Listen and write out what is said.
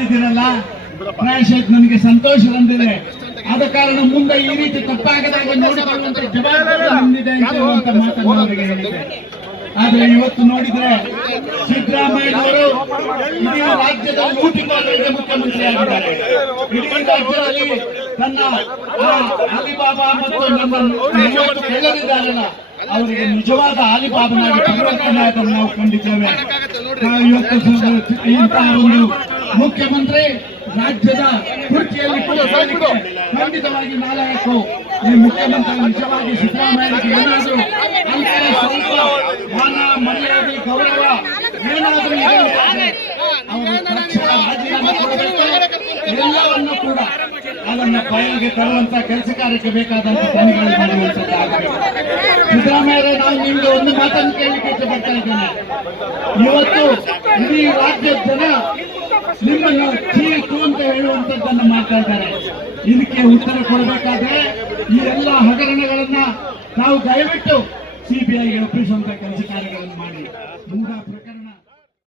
ಮಾಡಿದಿರಲ್ಲ ಪ್ರಾಯಶಃ ನನಗೆ ಸಂತೋಷ ತಂದಿದೆ ಆದ ಕಾರಣ ಮುಂದೆ ಈ ರೀತಿ ತಪ್ಪಾಗದಾಗ ನೋಡಿಕೊಳ್ಳುವಂತ ಜವಾಬ್ದಾರಿ ನಿಮ್ಮಿದೆ ಅಂತ ಮಾತನ್ನು ಅವರಿಗೆ ಹೇಳಿದೆ ಆದ್ರೆ ಇವತ್ತು ನೋಡಿದ್ರೆ ಸಿದ್ದರಾಮಯ್ಯನವರು ಇಡೀ ರಾಜ್ಯದ ಲೂಟಿಗಾರರಿಗೆ ಮುಖ್ಯಮಂತ್ರಿ ಆಗಿದ್ದಾರೆ. ಇಡೀ ರಾಜ್ಯದಲ್ಲಿ ತನ್ನ ಅಲಿಬಾಬಾ ಮತ್ತು ನಮ್ಮ ಎಲ್ಲರಿದ್ದಾರಲ್ಲ, ಅವರಿಗೆ ನಿಜವಾದ ಅಲಿಬಾಬನಾಗಿ ಪರಿವರ್ತನೆ ಆದನ್ನು ನಾವು ಕಂಡಿದ್ದೇವೆ. ಇವತ್ತು ಇಂತಹ ಒಂದು ಮುಖ್ಯಮಂತ್ರಿ ರಾಜ್ಯದ ಕುರ್ಚಿಯಲ್ಲಿ ಖಂಡಿತವಾಗಿ ನಾಲ್ಕು ಈ ಮುಖ್ಯಮಂತ್ರಿ ನಿಜವಾಗಿ ಸಿದ್ದರಾಮಯ್ಯ ಏನಾದರೂ ಮಾನ ಮರ್ಯಾದೆ ಗೌರವ ಏನಾದರೂ ಅವರು ರಾಜೀನಾಮೆ ಕೊಡಬೇಕು. ಎಲ್ಲವನ್ನು ಕೂಡ ಅದನ್ನ ಬಯಲಿಗೆ ತರುವಂತ ಕೆಲಸ ಕಾರ್ಯಕ್ಕೆ ಬೇಕಾದಂತ ಮಾಡುವಂತದ್ದಾಗಬೇಕು ಸಿದ್ದರಾಮಯ್ಯರೇ ನಾನು ನಿಮ್ಗೆ ಒಂದು ಮಾತನ್ನು ಕೇಳಲಿಕ್ಕೆ ಇಷ್ಟಪಡ್ತಾ ಇದ್ದೇನೆ. ಇವತ್ತು ಇಡೀ ರಾಜ್ಯದ ಜನ ನಿಮ್ಮನ್ನು ಚೀತು ಅಂತ ಹೇಳುವಂತದ್ದನ್ನು ಮಾಡ್ತಾ ಇದಕ್ಕೆ ಉತ್ತರ ಕೊಡಬೇಕಾದ್ರೆ ಈ ಎಲ್ಲ ಹಗರಣಗಳನ್ನ ನಾವು ದಯವಿಟ್ಟು ಸಿಬಿಐಗೆ ಒಪ್ಪಿಸುವಂತ ಕೆಲಸ ಕಾರ್ಯಗಳನ್ನು ಮಾಡಿ. ಪ್ರಕಾರ